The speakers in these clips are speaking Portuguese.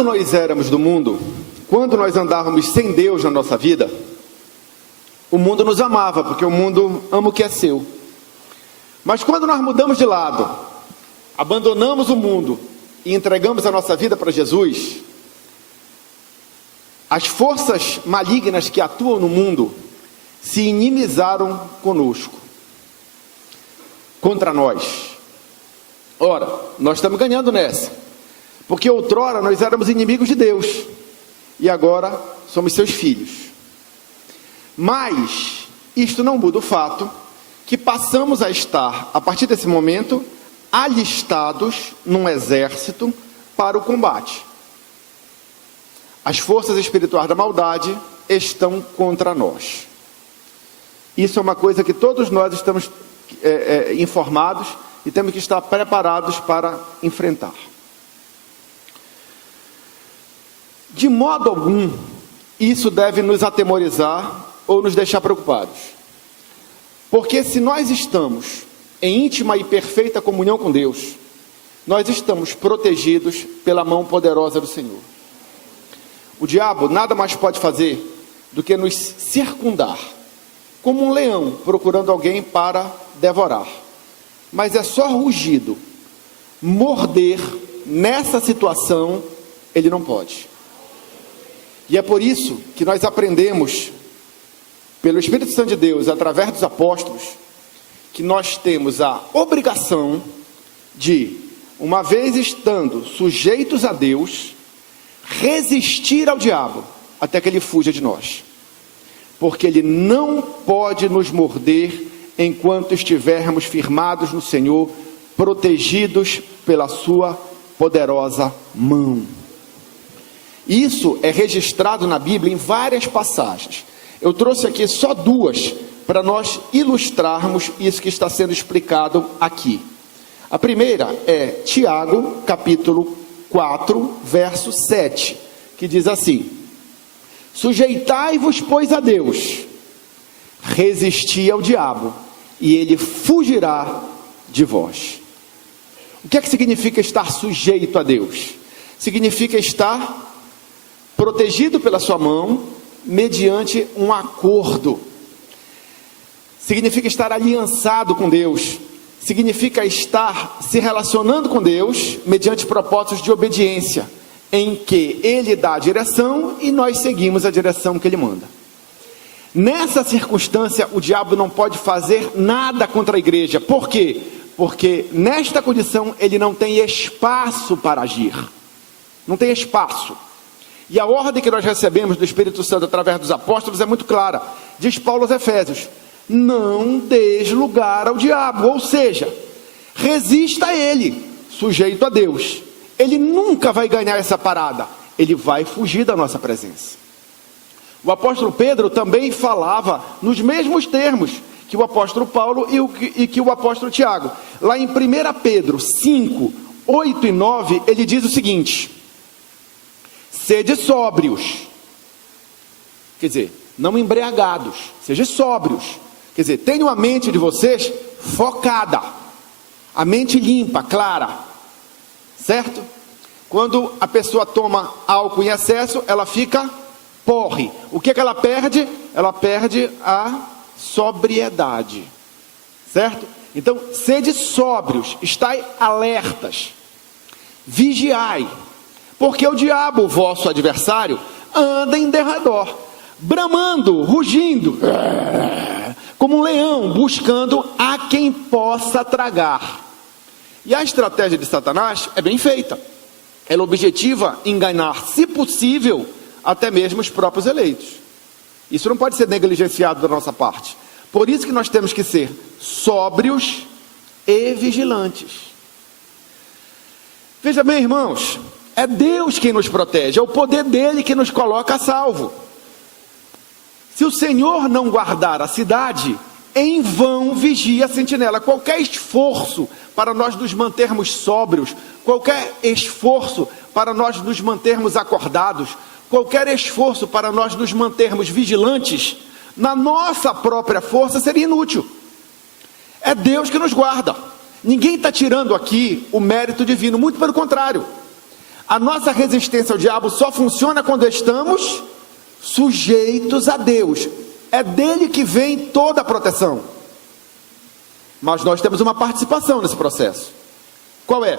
quando nós éramos do mundo, quando nós andávamos sem Deus na nossa vida, o mundo nos amava, porque o mundo ama o que é seu. Mas quando nós mudamos de lado, abandonamos o mundo e entregamos a nossa vida para Jesus, as forças malignas que atuam no mundo se inimizaram conosco, contra nós. Ora, nós estamos ganhando nessa, porque outrora nós éramos inimigos de Deus, e agora somos seus filhos. Mas isto não muda o fato que passamos a estar, a partir desse momento, alistados num exército para o combate. As forças espirituais da maldade estão contra nós. Isso é uma coisa que todos nós estamos informados e temos que estar preparados para enfrentar. De modo algum, isso deve nos atemorizar ou nos deixar preocupados. Porque se nós estamos em íntima e perfeita comunhão com Deus, nós estamos protegidos pela mão poderosa do Senhor. O diabo nada mais pode fazer do que nos circundar, como um leão procurando alguém para devorar. Mas é só rugido. Morder, nessa situação, ele não pode. E é por isso que nós aprendemos, pelo Espírito Santo de Deus, através dos apóstolos, que nós temos a obrigação de, uma vez estando sujeitos a Deus, resistir ao diabo, até que ele fuja de nós. Porque ele não pode nos morder, enquanto estivermos firmados no Senhor, protegidos pela sua poderosa mão. Isso é registrado na Bíblia em várias passagens. Eu trouxe aqui só duas, para nós ilustrarmos isso que está sendo explicado aqui. A primeira é Tiago, capítulo 4, verso 7, que diz assim: sujeitai-vos, pois, a Deus, resisti ao diabo, e ele fugirá de vós. O que é que significa estar sujeito a Deus? Significa estar protegido pela sua mão, mediante um acordo. Significa estar aliançado com Deus. Significa estar se relacionando com Deus, mediante propósitos de obediência, em que Ele dá a direção e nós seguimos a direção que Ele manda. Nessa circunstância, o diabo não pode fazer nada contra a igreja. Por quê? Porque nesta condição ele não tem espaço para agir. Não tem espaço. E a ordem que nós recebemos do Espírito Santo através dos apóstolos é muito clara. Diz Paulo aos Efésios: não deis lugar ao diabo, ou seja, resista a ele, sujeito a Deus. Ele nunca vai ganhar essa parada, ele vai fugir da nossa presença. O apóstolo Pedro também falava nos mesmos termos que o apóstolo Paulo e que o apóstolo Tiago. Lá em 1 Pedro 5, 8 e 9, ele diz o seguinte: sede sóbrios, quer dizer, não embriagados, sejam sóbrios, quer dizer, tenham a mente de vocês focada, a mente limpa, clara, certo? Quando a pessoa toma álcool em excesso, ela fica porre. O que ela perde? Ela perde a sobriedade, certo? Então, sede sóbrios, estai alertas, vigiai, porque o diabo, vosso adversário, anda em derredor, bramando, rugindo, como um leão, buscando a quem possa tragar. E a estratégia de Satanás é bem feita. Ela objetiva enganar, se possível, até mesmo os próprios eleitos. Isso não pode ser negligenciado da nossa parte. Por isso que nós temos que ser sóbrios e vigilantes. Veja bem, irmãos, é Deus quem nos protege, é o poder dele que nos coloca a salvo. Se o Senhor não guardar a cidade, em vão vigia a sentinela. Qualquer esforço para nós nos mantermos sóbrios, qualquer esforço para nós nos mantermos acordados, qualquer esforço para nós nos mantermos vigilantes, na nossa própria força seria inútil. É Deus que nos guarda. Ninguém está tirando aqui o mérito divino, muito pelo contrário. A nossa resistência ao diabo só funciona quando estamos sujeitos a Deus. É dele que vem toda a proteção. Mas nós temos uma participação nesse processo. Qual é?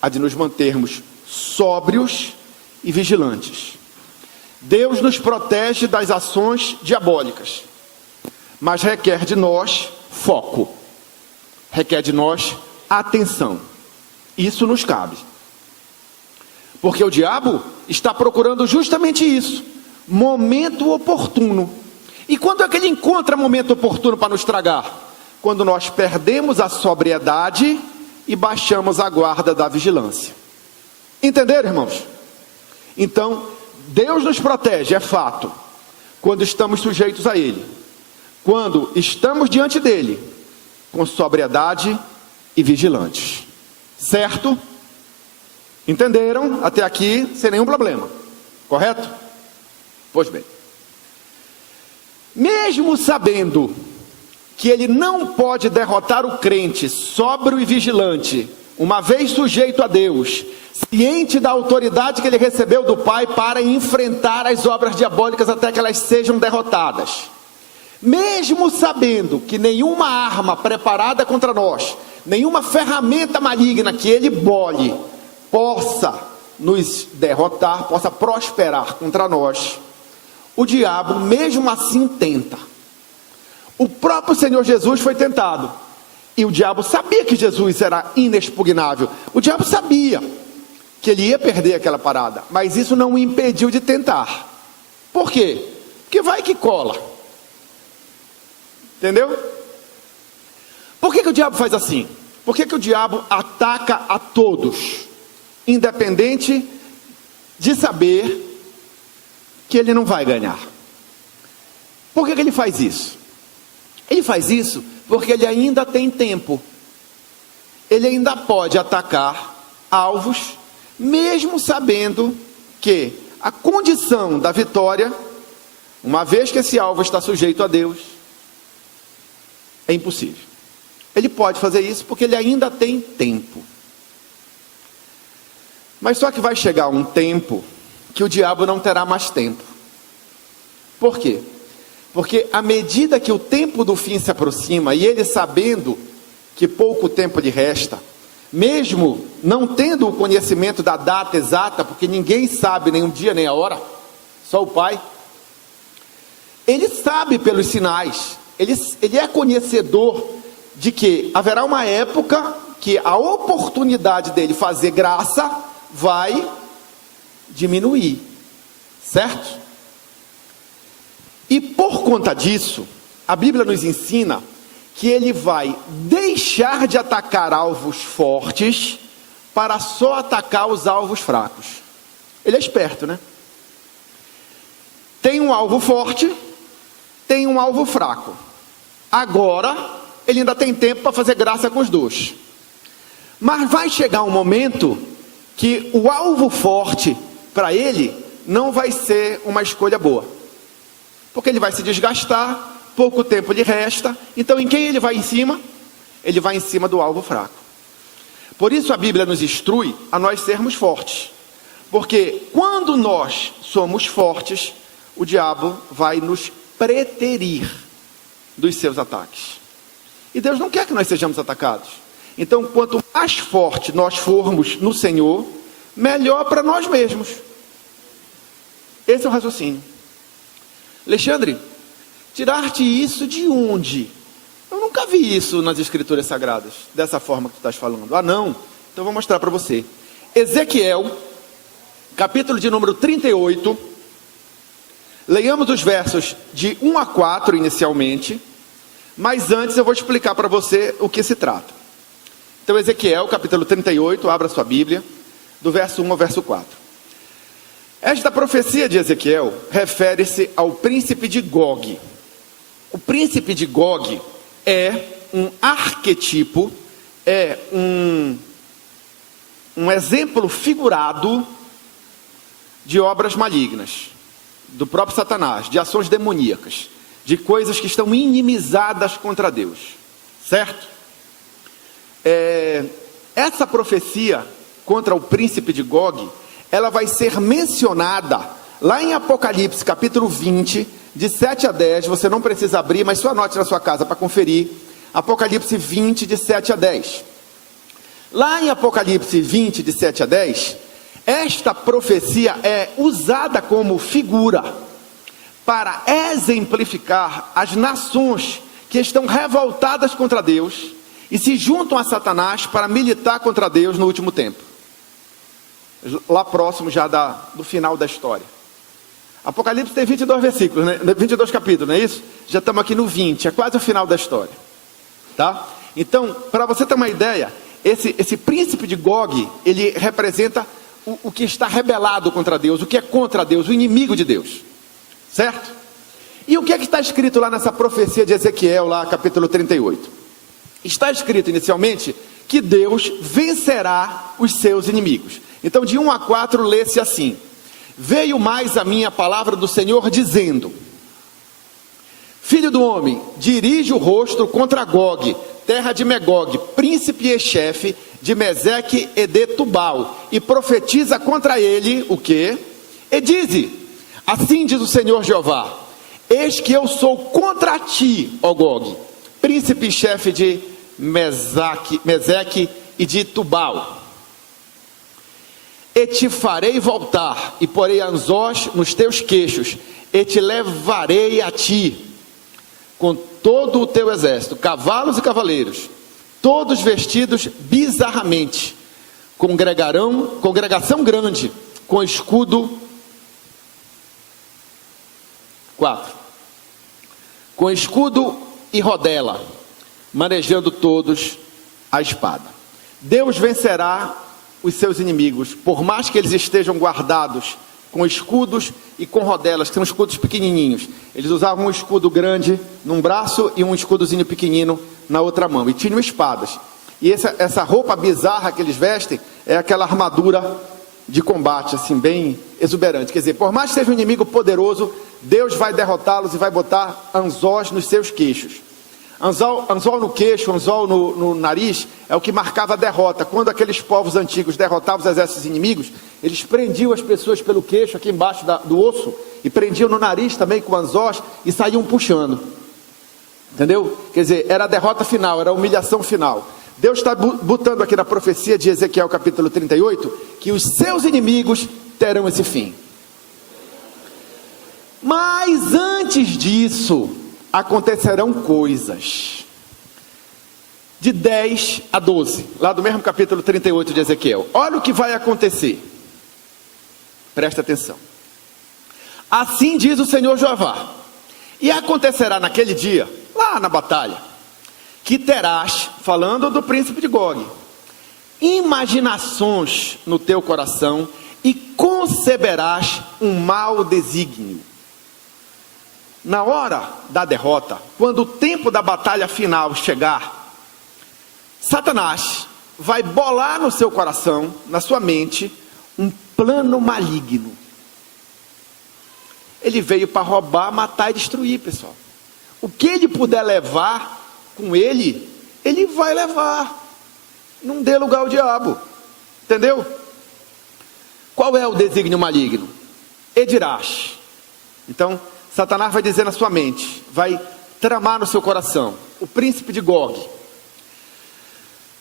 A de nos mantermos sóbrios e vigilantes. Deus nos protege das ações diabólicas, mas requer de nós foco, requer de nós atenção. Isso nos cabe, porque o diabo está procurando justamente isso, momento oportuno. E quando é que ele encontra momento oportuno para nos tragar? Quando nós perdemos a sobriedade e baixamos a guarda da vigilância. Entenderam, irmãos? Então, Deus nos protege, é fato, quando estamos sujeitos a Ele, quando estamos diante dEle, com sobriedade e vigilantes. Certo? Entenderam? Até aqui, sem nenhum problema. Correto? Pois bem. Mesmo sabendo que ele não pode derrotar o crente sóbrio e vigilante, uma vez sujeito a Deus, ciente da autoridade que ele recebeu do Pai para enfrentar as obras diabólicas até que elas sejam derrotadas, mesmo sabendo que nenhuma arma preparada contra nós, nenhuma ferramenta maligna que ele bole, possa nos derrotar, possa prosperar contra nós, o diabo mesmo assim tenta. O próprio Senhor Jesus foi tentado, e o diabo sabia que Jesus era inexpugnável. O diabo sabia que ele ia perder aquela parada, mas isso não o impediu de tentar. Por quê? Porque vai que cola. Entendeu? Por que o diabo faz assim? Por que o diabo ataca a todos, independente de saber que ele não vai ganhar? Por que ele faz isso? Ele faz isso porque ele ainda tem tempo. Ele ainda pode atacar alvos, mesmo sabendo que a condição da vitória, uma vez que esse alvo está sujeito a Deus, é impossível. Ele pode fazer isso porque ele ainda tem tempo. Mas só que vai chegar um tempo que o diabo não terá mais tempo. Por quê? Porque à medida que o tempo do fim se aproxima, e ele sabendo que pouco tempo lhe resta, mesmo não tendo o conhecimento da data exata, porque ninguém sabe nem o dia nem a hora, só o Pai, ele sabe pelos sinais, ele é conhecedor de que haverá uma época que a oportunidade dele fazer graça vai diminuir, certo? E por conta disso, a Bíblia nos ensina que ele vai deixar de atacar alvos fortes para só atacar os alvos fracos. Ele é esperto, né? Tem um alvo forte, tem um alvo fraco. Agora, ele ainda tem tempo para fazer graça com os dois. Mas vai chegar um momento que o alvo forte para ele não vai ser uma escolha boa. Porque ele vai se desgastar, pouco tempo lhe resta. Então em quem ele vai em cima? Ele vai em cima do alvo fraco. Por isso a Bíblia nos instrui a nós sermos fortes. Porque quando nós somos fortes, o diabo vai nos preterir dos seus ataques. E Deus não quer que nós sejamos atacados. Então quanto mais forte nós formos no Senhor, melhor para nós mesmos. Esse é o raciocínio. Alexandre, tirar-te isso de onde? Eu nunca vi isso nas Escrituras Sagradas, dessa forma que tu estás falando. Ah, não? Então eu vou mostrar para você. Ezequiel, capítulo de número 38. Leiamos os versos de 1 a 4 inicialmente, mas antes eu vou explicar para você o que se trata. Então Ezequiel, capítulo 38, abra sua Bíblia, do verso 1 ao verso 4. Esta profecia de Ezequiel refere-se ao príncipe de Gog. O príncipe de Gog é um arquetipo, é um exemplo figurado de obras malignas, do próprio Satanás, de ações demoníacas, de coisas que estão inimizadas contra Deus, certo? Essa profecia contra o príncipe de Gog ela vai ser mencionada lá em Apocalipse, capítulo 20, de 7 a 10, você não precisa abrir, mas só anote na sua casa para conferir, Apocalipse 20, de 7 a 10. Lá em Apocalipse 20, de 7 a 10, esta profecia é usada como figura para exemplificar as nações que estão revoltadas contra Deus e se juntam a Satanás para militar contra Deus no último tempo. Lá próximo já do final da história. Apocalipse tem 22 versículos, né? 22 capítulos, não é isso? Já estamos aqui no 20, é quase o final da história. Tá? Então, para você ter uma ideia, esse príncipe de Gog, ele representa o que está rebelado contra Deus, o que é contra Deus, o inimigo de Deus. Certo? E o que é que está escrito lá nessa profecia de Ezequiel, lá capítulo 38? Está escrito inicialmente que Deus vencerá os seus inimigos. Então de 1 a 4 lê-se assim: veio mais a minha palavra do Senhor dizendo: filho do homem, dirige o rosto contra Gog, terra de Megog, príncipe e chefe de Meseque e de Tubal, e profetiza contra ele o quê? E dize: assim diz o Senhor Jeová: eis que eu sou contra ti, ó Gog, príncipe e chefe de Meseque e de Tubal. E te farei voltar, e porei anzós nos teus queixos, e te levarei a ti, com todo o teu exército, cavalos e cavaleiros, todos vestidos bizarramente, congregação grande, com escudo. 4. Com escudo e rodela, manejando todos a espada. Deus vencerá os seus inimigos, por mais que eles estejam guardados com escudos e com rodelas, que são escudos pequenininhos. Eles usavam um escudo grande num braço e um escudozinho pequenino na outra mão, e tinham espadas. E essa roupa bizarra que eles vestem é aquela armadura de combate, assim, bem exuberante. Quer dizer, por mais que seja um inimigo poderoso, Deus vai derrotá-los e vai botar anzós nos seus queixos. Anzol no queixo, anzol no nariz, é o que marcava a derrota. Quando aqueles povos antigos derrotavam os exércitos inimigos, eles prendiam as pessoas pelo queixo, aqui embaixo do osso, e prendiam no nariz também com anzós, e saíam puxando. Entendeu? Quer dizer, era a derrota final, era a humilhação final. Deus está botando aqui na profecia de Ezequiel capítulo 38, que os seus inimigos terão esse fim. Mas antes disso, acontecerão coisas. De 10 a 12, lá do mesmo capítulo 38 de Ezequiel. Olha o que vai acontecer. Presta atenção. Assim diz o Senhor Jeová: e acontecerá naquele dia, lá na batalha, que terás, falando do príncipe de Gog, imaginações no teu coração, e conceberás um mau desígnio. Na hora da derrota, quando o tempo da batalha final chegar, Satanás vai bolar no seu coração, na sua mente, um plano maligno. Ele veio para roubar, matar e destruir, pessoal. O que ele puder levar com ele, ele vai levar. Não dê lugar ao diabo. Entendeu? Qual é o desígnio maligno? E dirás. Então, Satanás vai dizer na sua mente, vai tramar no seu coração: o príncipe de Gog: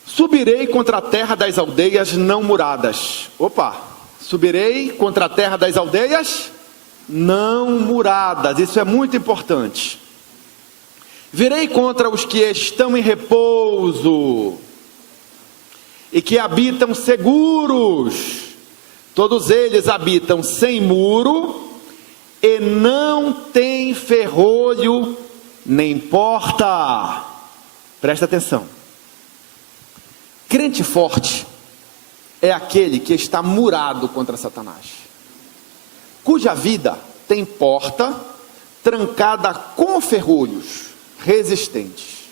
subirei contra a terra das aldeias não muradas. Opa, subirei contra a terra das aldeias não muradas. Isso é muito importante. Virei contra os que estão em repouso e que habitam seguros. Todos eles habitam sem muro e não tem ferrolho nem porta. Presta atenção. Crente forte é aquele que está murado contra Satanás, cuja vida tem porta trancada com ferrolhos resistentes.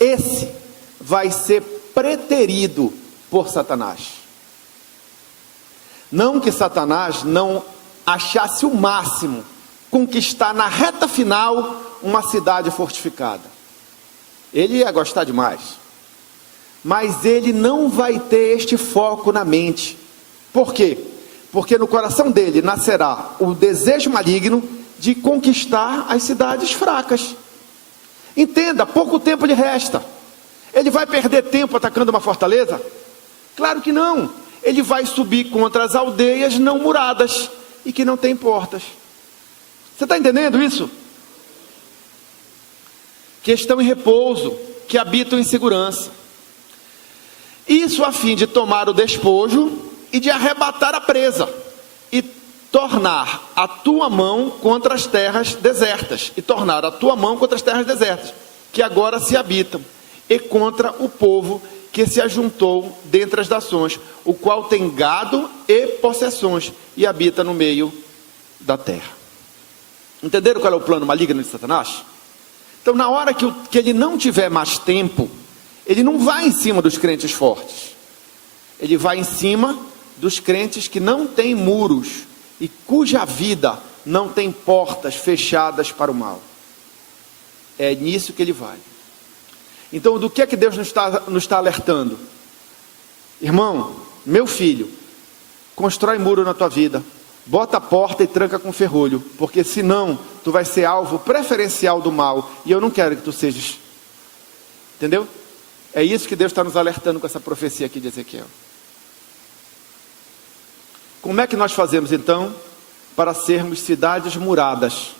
Esse vai ser preterido por Satanás. Não que Satanás não achasse o máximo conquistar na reta final uma cidade fortificada. Ele ia gostar demais. Mas ele não vai ter este foco na mente. Por quê? Porque no coração dele nascerá o desejo maligno de conquistar as cidades fracas. Entenda, pouco tempo lhe resta. Ele vai perder tempo atacando uma fortaleza? Claro que não. Ele vai subir contra as aldeias não muradas e que não têm portas. Você está entendendo isso? Que estão em repouso, que habitam em segurança. Isso a fim de tomar o despojo e de arrebatar a presa, e tornar a tua mão contra as terras desertas, que agora se habitam, e contra o povo que se ajuntou dentre as nações, o qual tem gado e possessões, e habita no meio da terra. Entenderam qual é o plano maligno de Satanás? Então, na hora que ele não tiver mais tempo, ele não vai em cima dos crentes fortes, ele vai em cima dos crentes que não têm muros e cuja vida não tem portas fechadas para o mal. É nisso que ele vai. Então, do que é que Deus nos está alertando? Irmão, meu filho, constrói muro na tua vida, bota a porta e tranca com ferrolho, porque senão tu vai ser alvo preferencial do mal, e eu não quero que tu sejas. Entendeu? É isso que Deus está nos alertando com essa profecia aqui de Ezequiel. Como é que nós fazemos então para sermos cidades muradas?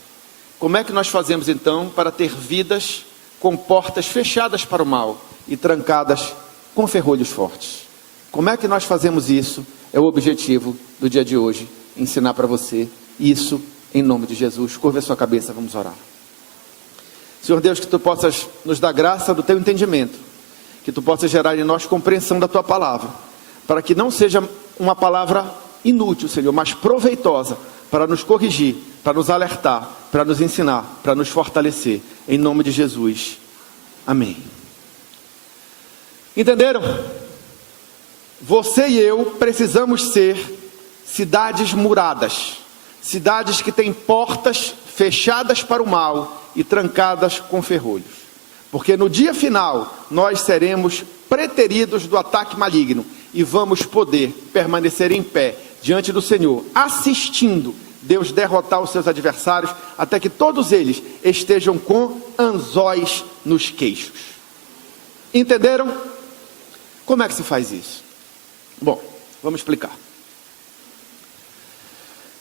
Como é que nós fazemos então para ter vidas com portas fechadas para o mal e trancadas com ferrolhos fortes? Como é que nós fazemos isso? É o objetivo do dia de hoje, ensinar para você isso em nome de Jesus. Curva a sua cabeça, vamos orar. Senhor Deus, que tu possas nos dar graça do teu entendimento, que tu possas gerar em nós compreensão da tua palavra, para que não seja uma palavra inútil, Senhor, mas proveitosa, para nos corrigir, para nos alertar, para nos ensinar, para nos fortalecer, em nome de Jesus, amém. Entenderam? Você e eu precisamos ser cidades muradas, cidades que têm portas fechadas para o mal e trancadas com ferrolhos, porque no dia final nós seremos preteridos do ataque maligno e vamos poder permanecer em pé diante do Senhor, assistindo Deus derrotar os seus adversários, até que todos eles estejam com anzóis nos queixos. Entenderam? Como é que se faz isso? Bom, vamos explicar.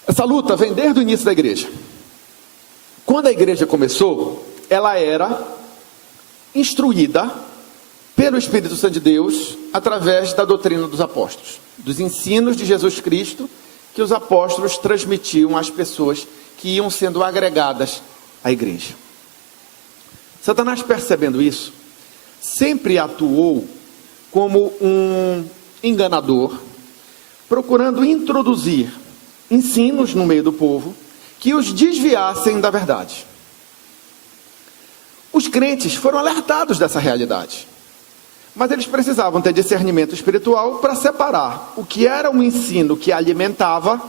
Essa luta vem desde o início da igreja. Quando a igreja começou, ela era instruída pelo Espírito Santo de Deus, através da doutrina dos apóstolos, dos ensinos de Jesus Cristo, que os apóstolos transmitiam às pessoas que iam sendo agregadas à igreja. Satanás, percebendo isso, sempre atuou como um enganador, procurando introduzir ensinos no meio do povo, que os desviassem da verdade. Os crentes foram alertados dessa realidade, mas eles precisavam ter discernimento espiritual para separar o que era um ensino que alimentava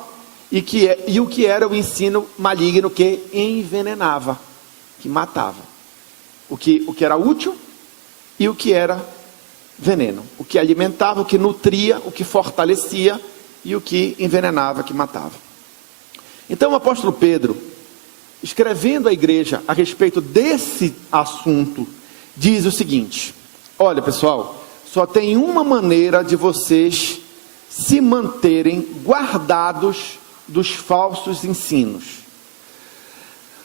e o que era o ensino maligno que envenenava, que matava. O que era útil e o que era veneno. O que alimentava, o que nutria, o que fortalecia e o que envenenava, que matava. Então o apóstolo Pedro, escrevendo à igreja a respeito desse assunto, diz o seguinte: olha pessoal, só tem uma maneira de vocês se manterem guardados dos falsos ensinos.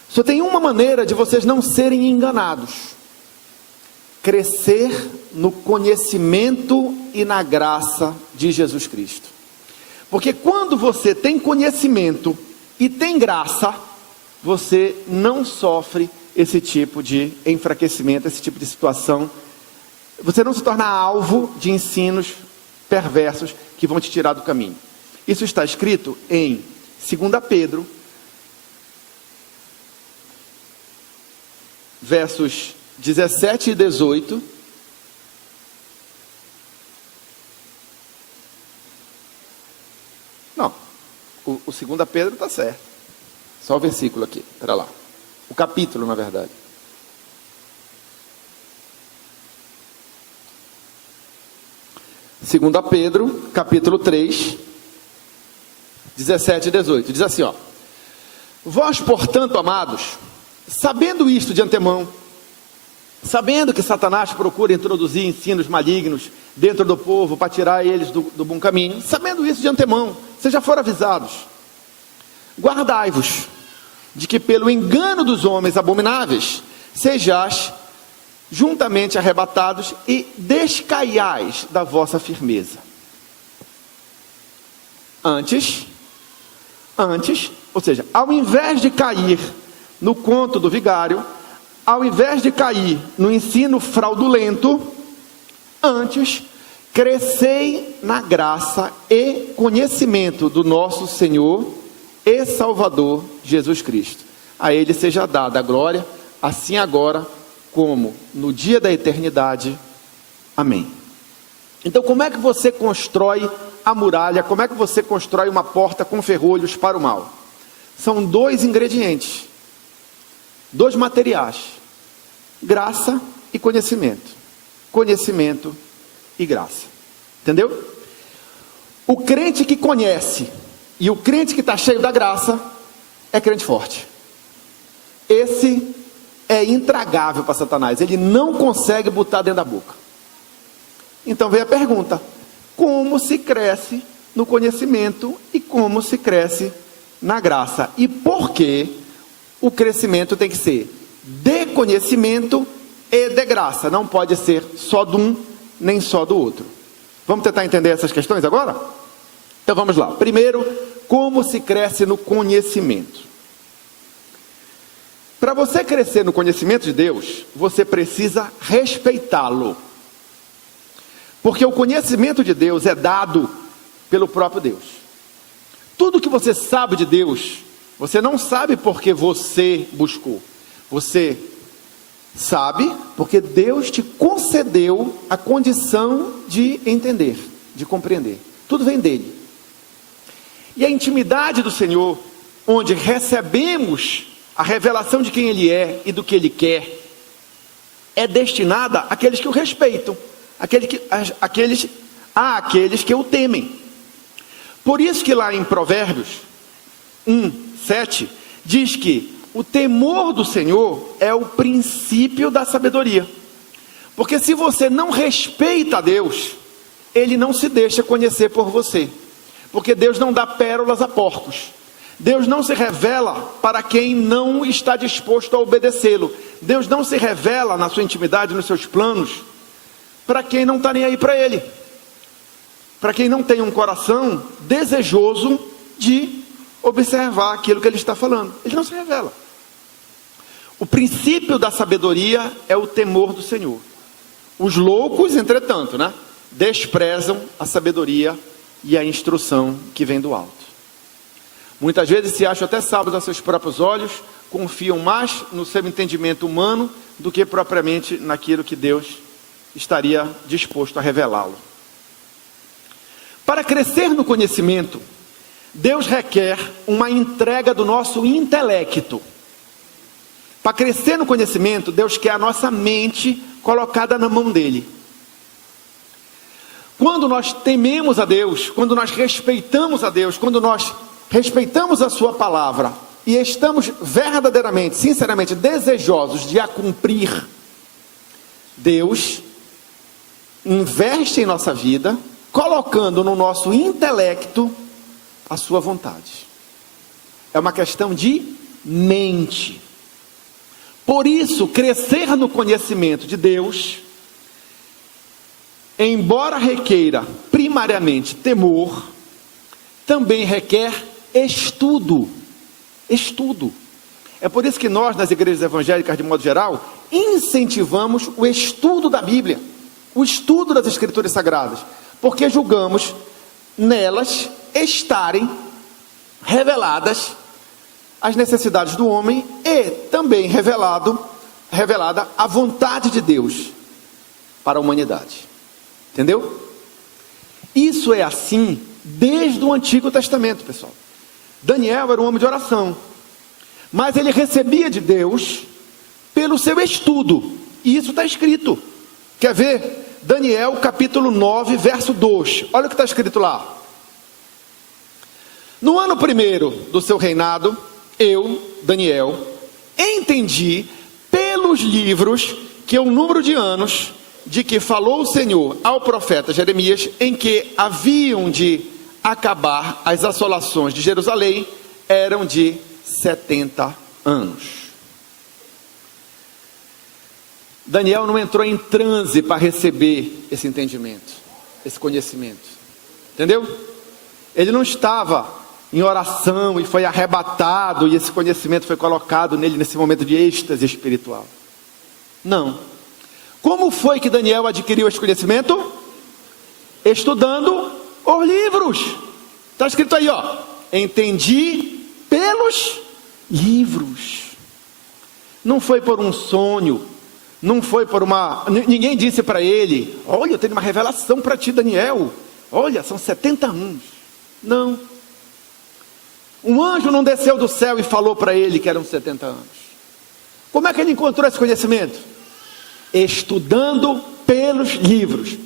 Só tem uma maneira de vocês não serem enganados: crescer no conhecimento e na graça de Jesus Cristo. Porque quando você tem conhecimento e tem graça, você não sofre esse tipo de enfraquecimento, esse tipo de situação. Você não se torna alvo de ensinos perversos que vão te tirar do caminho. Isso está escrito em 2 Pedro, versos 17 e 18. Não, o 2 Pedro está certo. Só o versículo aqui, espera lá. O capítulo, na verdade. Segunda Pedro, capítulo 3, 17 e 18. Diz assim, ó: vós, portanto, amados, sabendo isto de antemão, sabendo que Satanás procura introduzir ensinos malignos dentro do povo para tirar eles do bom caminho, sabendo isso de antemão, vocês já foram avisados, guardai-vos de que pelo engano dos homens abomináveis sejais juntamente arrebatados e descaiais da vossa firmeza. Antes, ou seja, ao invés de cair no conto do vigário, ao invés de cair no ensino fraudulento, antes crescei na graça e conhecimento do nosso Senhor e Salvador Jesus Cristo. A Ele seja dada a glória, assim agora como no dia da eternidade. Amém. Então, como é que você constrói a muralha? Como é que você constrói uma porta com ferrolhos para o mal? São dois ingredientes, dois materiais: graça e conhecimento. Conhecimento e graça. Entendeu? O crente que conhece e o crente que está cheio da graça é crente forte. Esse é intragável para Satanás. Ele não consegue botar dentro da boca. Então vem a pergunta: como se cresce no conhecimento e como se cresce na graça? E por que o crescimento tem que ser de conhecimento e de graça? Não pode ser só de um, nem só do outro. Vamos tentar entender essas questões agora? Então vamos lá. Primeiro, como se cresce no conhecimento? Para você crescer no conhecimento de Deus, você precisa respeitá-lo. Porque o conhecimento de Deus é dado pelo próprio Deus. Tudo que você sabe de Deus, você não sabe porque você buscou. Você sabe porque Deus te concedeu a condição de entender, de compreender. Tudo vem dele. E a intimidade do Senhor, onde recebemos a revelação de quem Ele é e do que Ele quer, é destinada àqueles que o respeitam, àqueles que o temem. Por isso que lá em Provérbios 1:7 diz que o temor do Senhor é o princípio da sabedoria. Porque se você não respeita a Deus, Ele não se deixa conhecer por você. Porque Deus não dá pérolas a porcos. Deus não se revela para quem não está disposto a obedecê-lo. Deus não se revela na sua intimidade, nos seus planos, para quem não está nem aí para Ele. Para quem não tem um coração desejoso de observar aquilo que Ele está falando. Ele não se revela. O princípio da sabedoria é o temor do Senhor. Os loucos, entretanto, desprezam a sabedoria e a instrução que vem do alto. Muitas vezes se acham até sábios a seus próprios olhos, confiam mais no seu entendimento humano do que propriamente naquilo que Deus estaria disposto a revelá-lo. Para crescer no conhecimento, Deus requer uma entrega do nosso intelecto. Para crescer no conhecimento, Deus quer a nossa mente colocada na mão dele. Quando nós tememos a Deus, quando nós respeitamos a Deus, quando nós respeitamos a sua palavra e estamos verdadeiramente, sinceramente desejosos de a cumprir, Deus investe em nossa vida, colocando no nosso intelecto a sua vontade. É uma questão de mente. Por isso, crescer no conhecimento de Deus, embora requeira primariamente temor, também requer estudo. Estudo. É por isso que nós, nas igrejas evangélicas de modo geral, incentivamos o estudo da Bíblia, o estudo das Escrituras Sagradas, porque julgamos nelas estarem reveladas as necessidades do homem e também revelada a vontade de Deus para a humanidade. Entendeu? Isso é assim desde o Antigo Testamento, pessoal. Daniel era um homem de oração, mas ele recebia de Deus pelo seu estudo, e isso está escrito. Quer ver? Daniel capítulo 9, verso 2, olha o que está escrito lá: No ano primeiro do seu reinado, eu, Daniel, entendi pelos livros que é o número de anos de que falou o Senhor ao profeta Jeremias, em que haviam de acabar as assolações de Jerusalém, eram de 70 anos. Daniel não entrou em transe para receber esse entendimento, esse conhecimento, entendeu? Ele não estava em oração e foi arrebatado, e esse conhecimento foi colocado nele nesse momento de êxtase espiritual. Não. Como foi que Daniel adquiriu esse conhecimento? Estudando os livros. Está escrito aí, ó. Entendi pelos livros. Não foi por um sonho. Não foi por uma... Ninguém disse para ele: olha, eu tenho uma revelação para ti, Daniel. Olha, são 70 anos. Não. Um anjo não desceu do céu e falou para ele que eram 70 anos. Como é que ele encontrou esse conhecimento? Estudando pelos livros.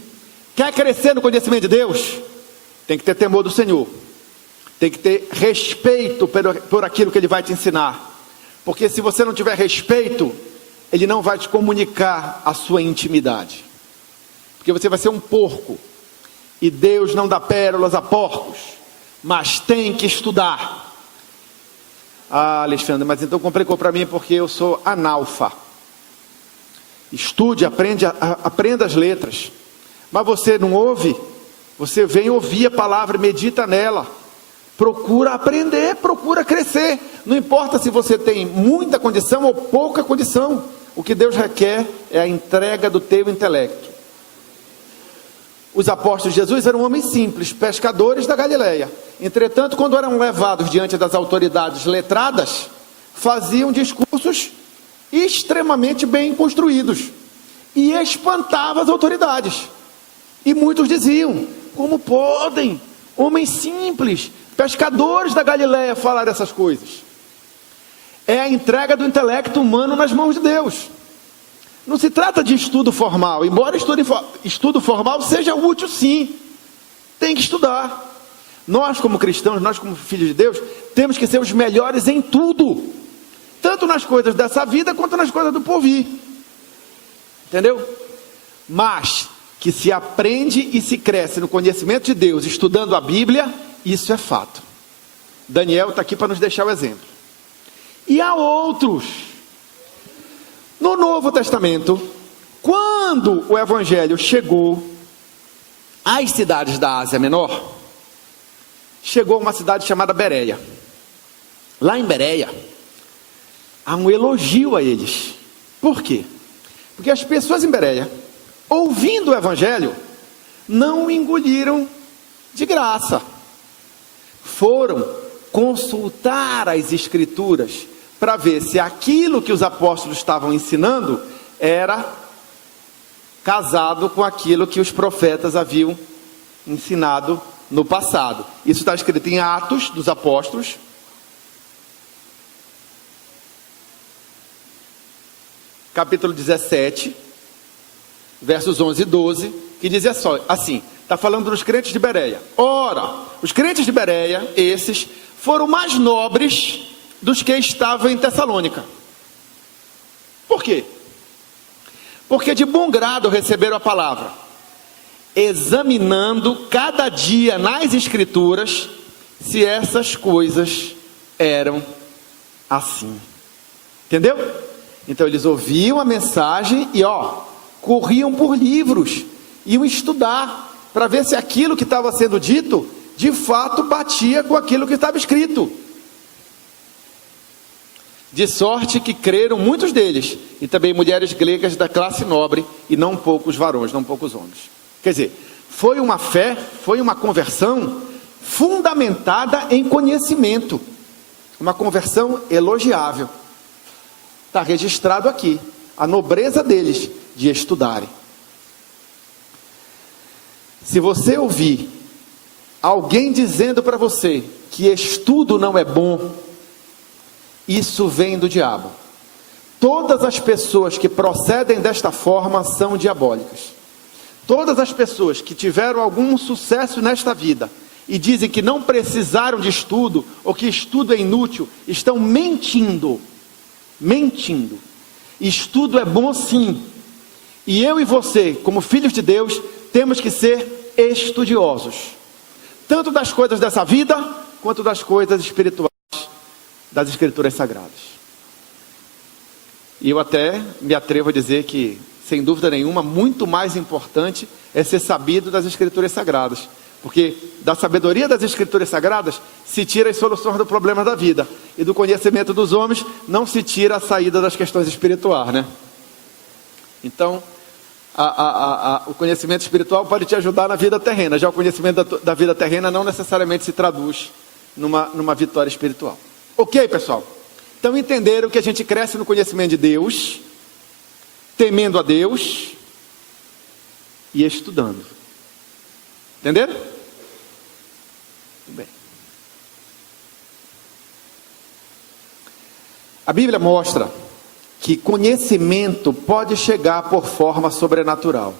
Quer crescer no conhecimento de Deus? Tem que ter temor do Senhor. Tem que ter respeito por aquilo que Ele vai te ensinar. Porque se você não tiver respeito, Ele não vai te comunicar a sua intimidade. Porque você vai ser um porco. E Deus não dá pérolas a porcos. Mas tem que estudar. Ah, Alexandre, mas então complicou para mim porque eu sou analfa. Estude, aprenda as letras. Mas você não ouve? Você vem ouvir a palavra, medita nela. Procura aprender, procura crescer. Não importa se você tem muita condição ou pouca condição. O que Deus requer é a entrega do teu intelecto. Os apóstolos de Jesus eram homens simples, pescadores da Galileia. Entretanto, quando eram levados diante das autoridades letradas, faziam discursos extremamente bem construídos e espantava as autoridades. E muitos diziam: como podem homens simples, pescadores da Galileia, falar essas coisas? É a entrega do intelecto humano nas mãos de Deus. Não se trata de estudo formal, embora estudo formal seja útil, sim. Tem que estudar. Nós como cristãos, nós como filhos de Deus, temos que ser os melhores em tudo, tanto nas coisas dessa vida, quanto nas coisas do porvir. Entendeu? Mas que se aprende e se cresce no conhecimento de Deus, estudando a Bíblia, isso é fato. Daniel está aqui para nos deixar o exemplo. E há outros. No Novo Testamento, quando o Evangelho chegou às cidades da Ásia Menor, chegou a uma cidade chamada Bereia. Lá em Bereia, há um elogio a eles. Por quê? Porque as pessoas em Bereia, ouvindo o Evangelho, não o engoliram de graça. Foram consultar as Escrituras para ver se aquilo que os apóstolos estavam ensinando era casado com aquilo que os profetas haviam ensinado no passado. Isso está escrito em Atos dos Apóstolos, capítulo 17, versos 11 e 12, que diz assim, está falando dos crentes de Bereia. Ora, os crentes de Bereia, esses, foram mais nobres dos que estavam em Tessalônica. Por quê? Porque de bom grado receberam a palavra, examinando cada dia nas Escrituras se essas coisas eram assim. Entendeu? Então eles ouviam a mensagem e corriam por livros, iam estudar para ver se aquilo que estava sendo dito de fato batia com aquilo que estava escrito. De sorte que creram muitos deles, e também mulheres gregas da classe nobre, e não poucos varões, não poucos homens. Quer dizer, foi uma fé, foi uma conversão fundamentada em conhecimento, uma conversão elogiável. Está registrado aqui a nobreza deles de estudarem. Se você ouvir alguém dizendo para você que estudo não é bom, isso vem do diabo. Todas as pessoas que procedem desta forma são diabólicas. Todas as pessoas que tiveram algum sucesso nesta vida e dizem que não precisaram de estudo, ou que estudo é inútil, estão mentindo. Mentindo. Estudo é bom sim. E eu e você, como filhos de Deus, temos que ser estudiosos. Tanto das coisas dessa vida, quanto das coisas espirituais das Escrituras Sagradas. E eu até me atrevo a dizer que, sem dúvida nenhuma, muito mais importante é ser sabido das Escrituras Sagradas. Porque da sabedoria das Escrituras Sagradas se tira as soluções do problema da vida. E do conhecimento dos homens não se tira a saída das questões espirituais, né? Então, o conhecimento espiritual pode te ajudar na vida terrena. Já o conhecimento da vida terrena não necessariamente se traduz numa vitória espiritual. Ok, pessoal? Então entenderam que a gente cresce no conhecimento de Deus, temendo a Deus e estudando. Entenderam? Muito bem. A Bíblia mostra que conhecimento pode chegar por forma sobrenatural.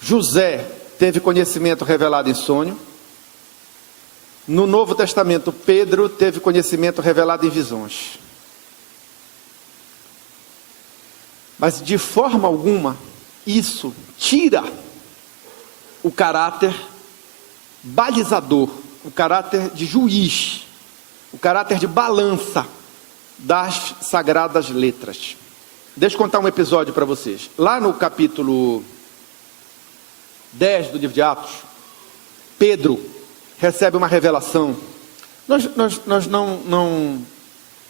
José teve conhecimento revelado em sonho. No Novo Testamento, Pedro teve conhecimento revelado em visões. Mas de forma alguma, isso tira o caráter balizador, o caráter de juiz, o caráter de balança das sagradas letras. Deixa eu contar um episódio para vocês. Lá no capítulo 10 do livro de Atos, Pedro recebe uma revelação. Nós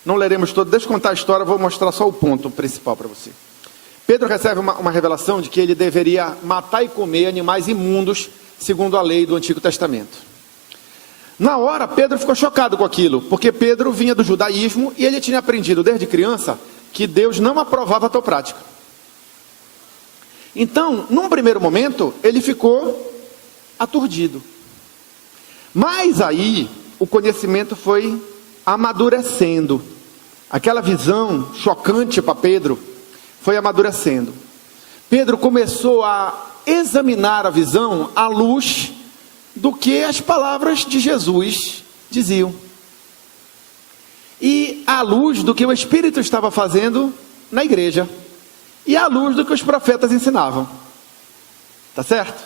não leremos todo. Deixa eu contar a história, vou mostrar só o ponto principal para você. Pedro recebe uma revelação de que ele deveria matar e comer animais imundos, segundo a lei do Antigo Testamento. Na hora, Pedro ficou chocado com aquilo, porque Pedro vinha do judaísmo e ele tinha aprendido desde criança que Deus não aprovava tal prática. Então, num primeiro momento, ele ficou aturdido. Mas aí, o conhecimento foi amadurecendo. Aquela visão chocante para Pedro foi amadurecendo. Pedro começou a examinar a visão à luz do que as palavras de Jesus diziam. E à luz do que o Espírito estava fazendo na igreja. E à luz do que os profetas ensinavam. Tá certo?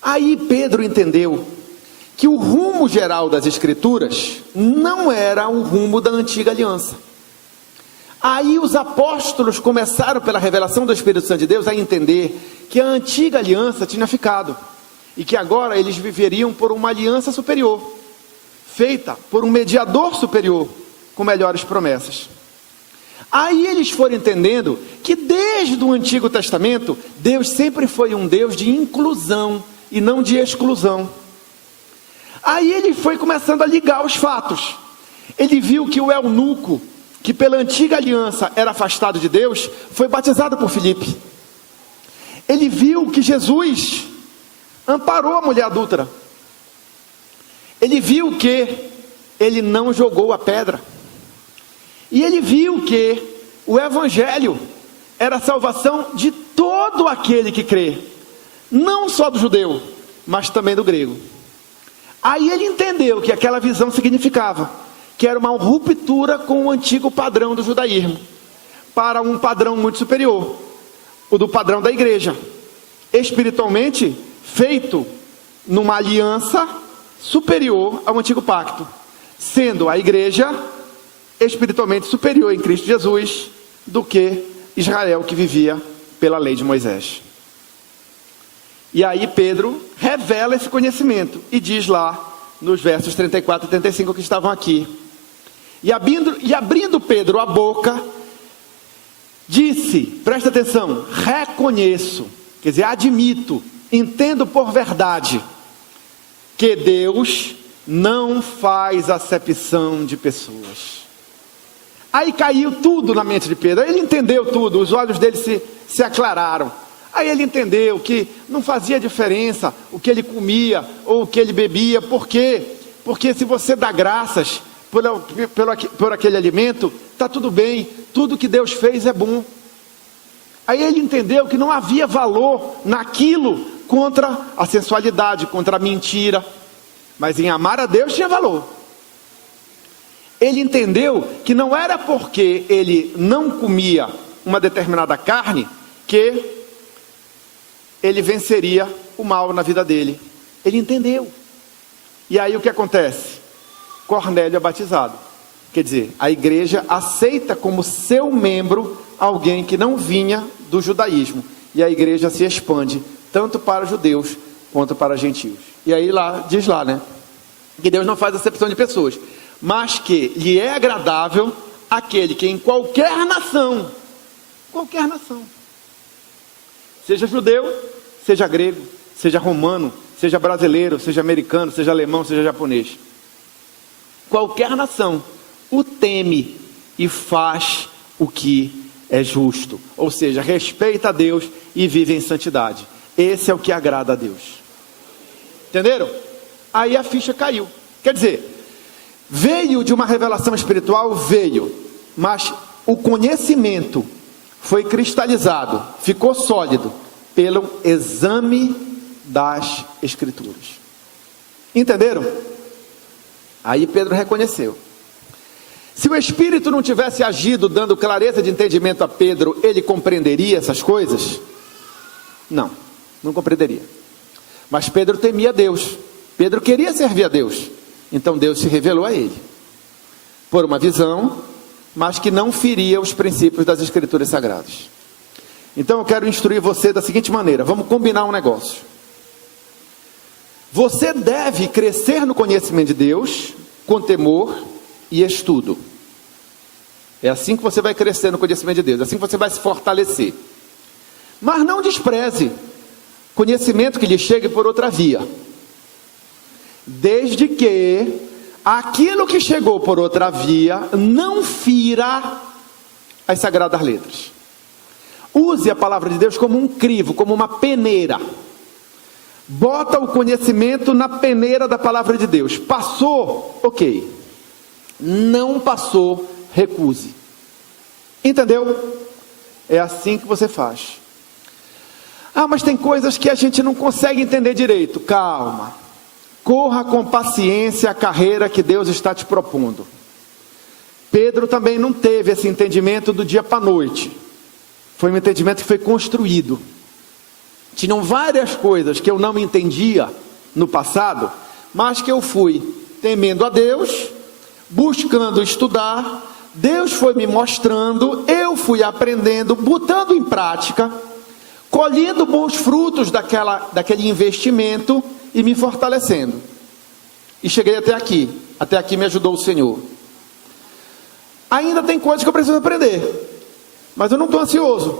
Aí Pedro entendeu que o rumo geral das Escrituras não era o rumo da antiga aliança. Aí os apóstolos começaram, pela revelação do Espírito Santo de Deus, a entender que a antiga aliança tinha ficado, e que agora eles viveriam por uma aliança superior, feita por um mediador superior, com melhores promessas. Aí eles foram entendendo que desde o Antigo Testamento, Deus sempre foi um Deus de inclusão, e não de exclusão. Aí ele foi começando a ligar os fatos. Ele viu que o eunuco, que pela antiga aliança era afastado de Deus, foi batizado por Filipe. Ele viu que Jesus amparou a mulher adúltera. Ele viu que ele não jogou a pedra. E ele viu que o evangelho era a salvação de todo aquele que crê, não só do judeu, mas também do grego. Aí ele entendeu que aquela visão significava que era uma ruptura com o antigo padrão do judaísmo, para um padrão muito superior, o do padrão da igreja, espiritualmente feito numa aliança superior ao antigo pacto, sendo a igreja espiritualmente superior em Cristo Jesus do que Israel, que vivia pela lei de Moisés. E aí Pedro revela esse conhecimento e diz lá nos versos 34 e 35 que estavam aqui: e abrindo Pedro a boca, disse, presta atenção, reconheço, quer dizer, admito, entendo por verdade, que Deus não faz acepção de pessoas. Aí caiu tudo na mente de Pedro, ele entendeu tudo, os olhos dele se aclararam. Aí ele entendeu que não fazia diferença o que ele comia ou o que ele bebia. Por quê? Porque se você dá graças por aquele alimento, está tudo bem, tudo que Deus fez é bom. Aí ele entendeu que não havia valor naquilo contra a sensualidade, contra a mentira, mas em amar a Deus tinha valor. Ele entendeu que não era porque ele não comia uma determinada carne que ele venceria o mal na vida dele. Ele entendeu. E aí o que acontece? Cornélio é batizado. Quer dizer, a igreja aceita como seu membro alguém que não vinha do judaísmo. E a igreja se expande tanto para judeus quanto para gentios. E aí diz lá, né? Que Deus não faz acepção de pessoas, mas que lhe é agradável aquele que em qualquer nação, seja judeu, seja grego, seja romano, seja brasileiro, seja americano, seja alemão, seja japonês, qualquer nação o teme e faz o que é justo, ou seja, respeita a Deus e vive em santidade. Esse é o que agrada a Deus. Entenderam? Aí a ficha caiu. Quer dizer, veio de uma revelação espiritual, mas o conhecimento foi cristalizado, ficou sólido pelo exame das Escrituras. Entenderam? Aí Pedro reconheceu. Se o Espírito não tivesse agido dando clareza de entendimento a Pedro, ele compreenderia essas coisas? Não compreenderia. Mas Pedro temia Deus. Pedro queria servir a Deus. Então Deus se revelou a ele por uma visão, mas que não feria os princípios das Escrituras Sagradas. Então eu quero instruir você da seguinte maneira: vamos combinar um negócio. Você deve crescer no conhecimento de Deus com temor e estudo. É assim que você vai crescer no conhecimento de Deus, é assim que você vai se fortalecer. Mas não despreze conhecimento que lhe chegue por outra via, desde que aquilo que chegou por outra via não fira as sagradas letras. Use a palavra de Deus como um crivo, como uma peneira. Bota o conhecimento na peneira da palavra de Deus. Passou, ok. Não passou, recuse. Entendeu? É assim que você faz. Ah, mas tem coisas que a gente não consegue entender direito. Calma. Corra com paciência a carreira que Deus está te propondo. Pedro também não teve esse entendimento do dia para a noite. Foi um entendimento que foi construído. Tinham várias coisas que eu não entendia no passado, mas que eu fui temendo a Deus, buscando estudar. Deus foi me mostrando, eu fui aprendendo, botando em prática, colhendo bons frutos daquele investimento e me fortalecendo. E cheguei até aqui. Até aqui me ajudou o Senhor. Ainda tem coisas que eu preciso aprender, mas eu não estou ansioso.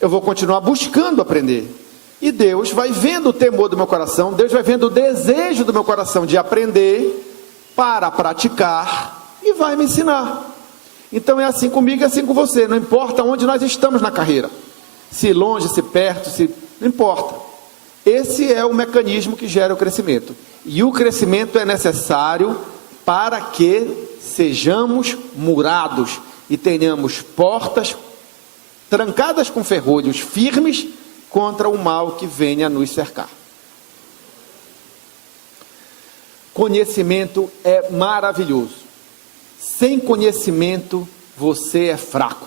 Eu vou continuar buscando aprender. E Deus vai vendo o temor do meu coração, Deus vai vendo o desejo do meu coração de aprender para praticar e vai me ensinar. Então é assim comigo, é assim com você. Não importa onde nós estamos na carreira, se longe, se perto, não importa. Esse é o mecanismo que gera o crescimento. E o crescimento é necessário para que sejamos murados e tenhamos portas trancadas com ferrolhos firmes contra o mal que venha nos cercar. Conhecimento é maravilhoso. Sem conhecimento você é fraco.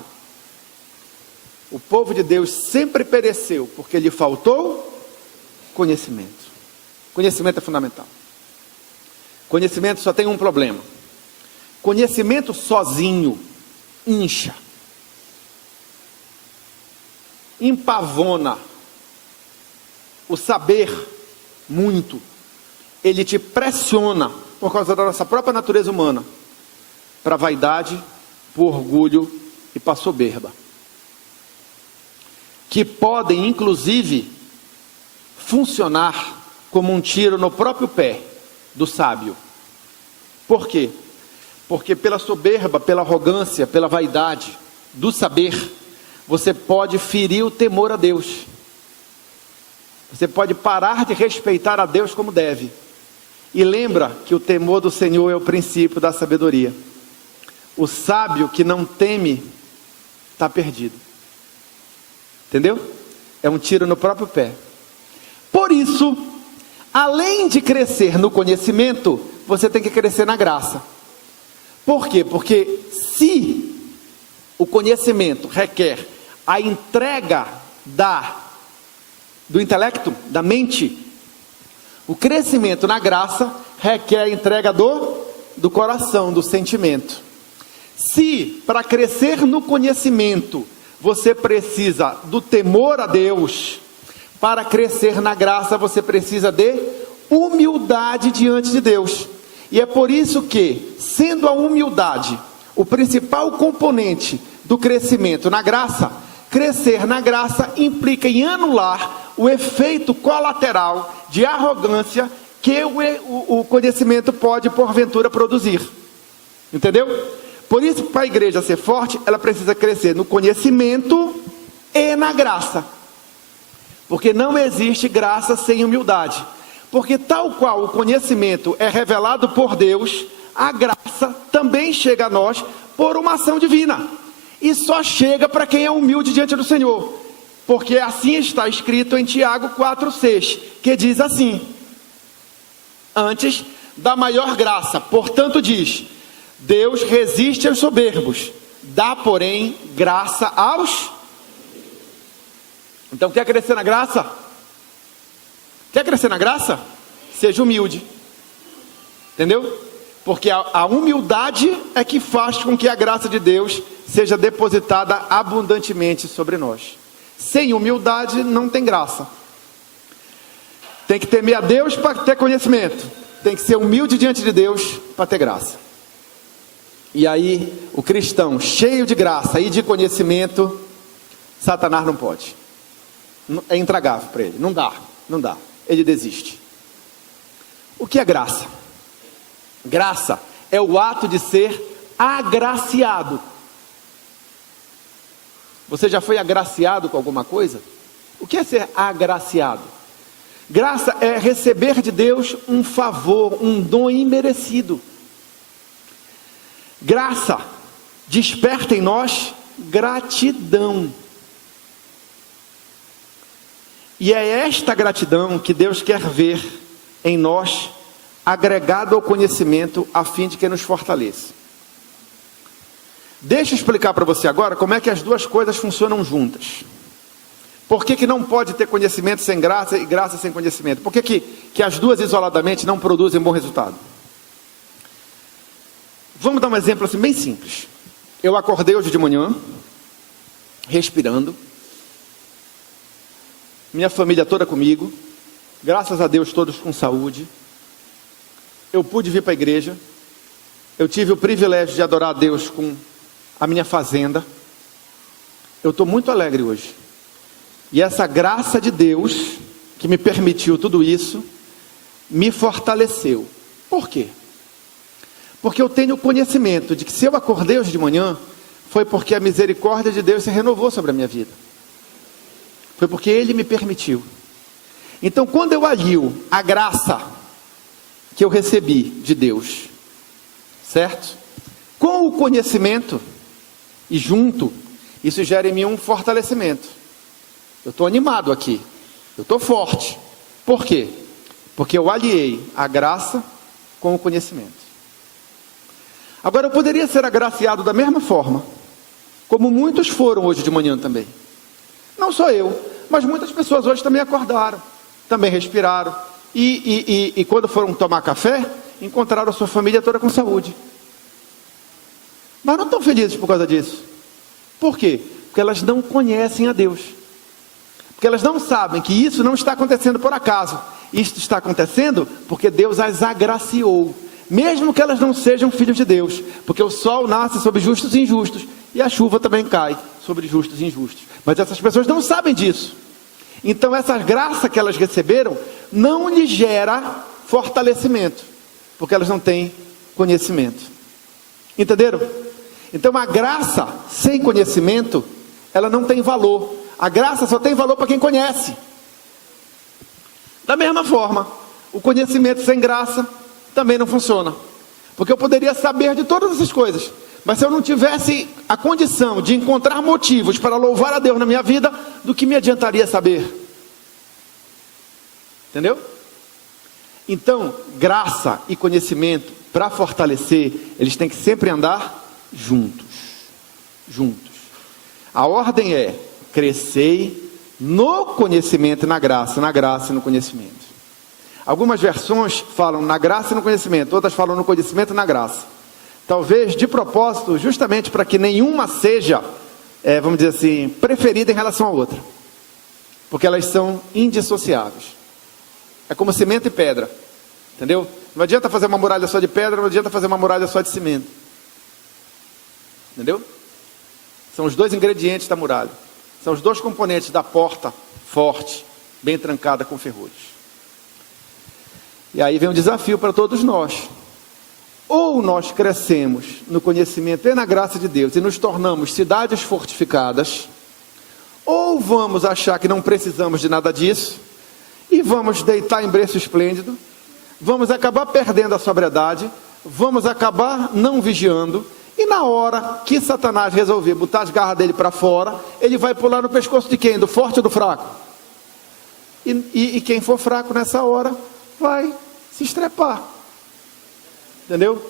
O povo de Deus sempre pereceu porque lhe faltou conhecimento. Conhecimento é fundamental. Conhecimento só tem um problema. Conhecimento sozinho incha, empavona. O saber muito, ele te pressiona por causa da nossa própria natureza humana, para a vaidade, para o orgulho e para a soberba, que podem inclusive funcionar como um tiro no próprio pé do sábio. Por quê? Porque pela soberba, pela arrogância, pela vaidade do saber, você pode ferir o temor a Deus. Você pode parar de respeitar a Deus como deve. E lembra que o temor do Senhor é o princípio da sabedoria. O sábio que não teme está perdido. Entendeu? É um tiro no próprio pé. Por isso, além de crescer no conhecimento, você tem que crescer na graça. Por quê? Porque se o conhecimento requer a entrega do intelecto, da mente, o crescimento na graça requer a entrega do coração, do sentimento. Se para crescer no conhecimento você precisa do temor a Deus, para crescer na graça você precisa de humildade diante de Deus. E é por isso que, sendo a humildade o principal componente do crescimento na graça, crescer na graça implica em anular o efeito colateral de arrogância que o conhecimento pode porventura produzir. Entendeu? Por isso, para a igreja ser forte, ela precisa crescer no conhecimento e na graça. Porque não existe graça sem humildade. Porque tal qual o conhecimento é revelado por Deus, a graça também chega a nós por uma ação divina. E só chega para quem é humilde diante do Senhor. Porque assim está escrito em Tiago 4,6, que diz assim: antes da maior graça, portanto diz, Deus resiste aos soberbos, dá porém graça aos... Então quer crescer na graça? Quer crescer na graça? Seja humilde. Entendeu? Porque a humildade é que faz com que a graça de Deus seja depositada abundantemente sobre nós. Sem humildade não tem graça. Tem que temer a Deus para ter conhecimento. Tem que ser humilde diante de Deus para ter graça. E aí o cristão cheio de graça e de conhecimento, Satanás não pode. É intragável para ele. Não dá. Ele desiste. O que é graça? Graça é o ato de ser agraciado. Você já foi agraciado com alguma coisa? O que é ser agraciado? Graça é receber de Deus um favor, um dom imerecido. Graça desperta em nós gratidão. E é esta gratidão que Deus quer ver em nós, agregado ao conhecimento, a fim de que nos fortaleça. Deixa eu explicar para você agora como é que as duas coisas funcionam juntas. Por que não pode ter conhecimento sem graça e graça sem conhecimento? Por que as duas isoladamente não produzem bom resultado? Vamos dar um exemplo assim bem simples. Eu acordei hoje de manhã, respirando, minha família toda comigo, graças a Deus todos com saúde. Eu pude vir para a igreja, eu tive o privilégio de adorar a Deus com a minha fazenda. Eu estou muito alegre hoje. E essa graça de Deus, que me permitiu tudo isso, me fortaleceu. Por quê? Porque eu tenho conhecimento de que se eu acordei hoje de manhã, foi porque a misericórdia de Deus se renovou sobre a minha vida. Foi porque Ele me permitiu. Então, quando eu alio a graça que eu recebi de Deus, certo? Com o conhecimento, e junto, isso gera em mim um fortalecimento. Eu estou animado aqui, eu estou forte. Por quê? Porque eu aliei a graça com o conhecimento. Agora, eu poderia ser agraciado da mesma forma, como muitos foram hoje de manhã também. Não só eu, mas muitas pessoas hoje também acordaram, também respiraram, e quando foram tomar café, encontraram a sua família toda com saúde. Mas não estão felizes por causa disso. Por quê? Porque elas não conhecem a Deus. Porque elas não sabem que isso não está acontecendo por acaso. Isso está acontecendo porque Deus as agraciou. Mesmo que elas não sejam filhos de Deus. Porque o sol nasce sobre justos e injustos. E a chuva também cai sobre justos e injustos. Mas essas pessoas não sabem disso. Então essa graça que elas receberam não lhes gera fortalecimento. Porque elas não têm conhecimento. Entenderam? Então a graça sem conhecimento, ela não tem valor. A graça só tem valor para quem conhece. Da mesma forma, o conhecimento sem graça também não funciona. Porque eu poderia saber de todas essas coisas, mas se eu não tivesse a condição de encontrar motivos para louvar a Deus na minha vida, do que me adiantaria saber? Entendeu? Então, graça e conhecimento, para fortalecer, eles têm que sempre andar juntos. Juntos. A ordem é: crescei no conhecimento e na graça e no conhecimento. Algumas versões falam na graça e no conhecimento, outras falam no conhecimento e na graça. Talvez de propósito, justamente para que nenhuma seja, vamos dizer assim, preferida em relação à outra. Porque elas são indissociáveis. É como cimento e pedra. Entendeu? Não adianta fazer uma muralha só de pedra, não adianta fazer uma muralha só de cimento. Entendeu? São os dois ingredientes da muralha. São os dois componentes da porta forte, bem trancada com ferrolhos. E aí vem um desafio para todos nós. Ou nós crescemos no conhecimento e na graça de Deus e nos tornamos cidades fortificadas, ou vamos achar que não precisamos de nada disso e vamos deitar em berço esplêndido, vamos acabar perdendo a sobriedade, vamos acabar não vigiando, e na hora que Satanás resolver botar as garras dele para fora, ele vai pular no pescoço de quem? Do forte ou do fraco? E quem for fraco nessa hora vai se estrepar. Entendeu?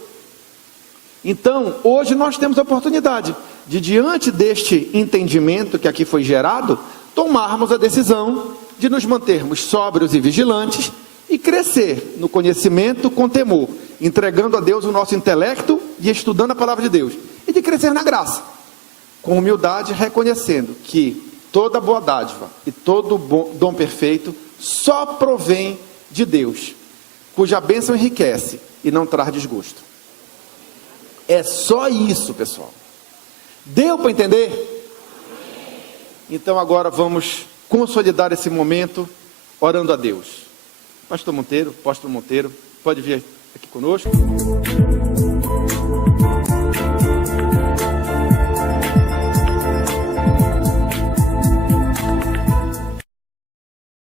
Então, hoje nós temos a oportunidade de, diante deste entendimento que aqui foi gerado, tomarmos a decisão de nos mantermos sóbrios e vigilantes e crescer no conhecimento com temor, entregando a Deus o nosso intelecto e estudando a palavra de Deus, e de crescer na graça, com humildade, reconhecendo que toda boa dádiva e todo bom dom perfeito só provém de Deus, cuja bênção enriquece e não traz desgosto. É só isso, pessoal. Deu para entender? Então agora vamos consolidar esse momento orando a Deus. Pastor Monteiro, apóstolo Monteiro, pode vir aqui conosco.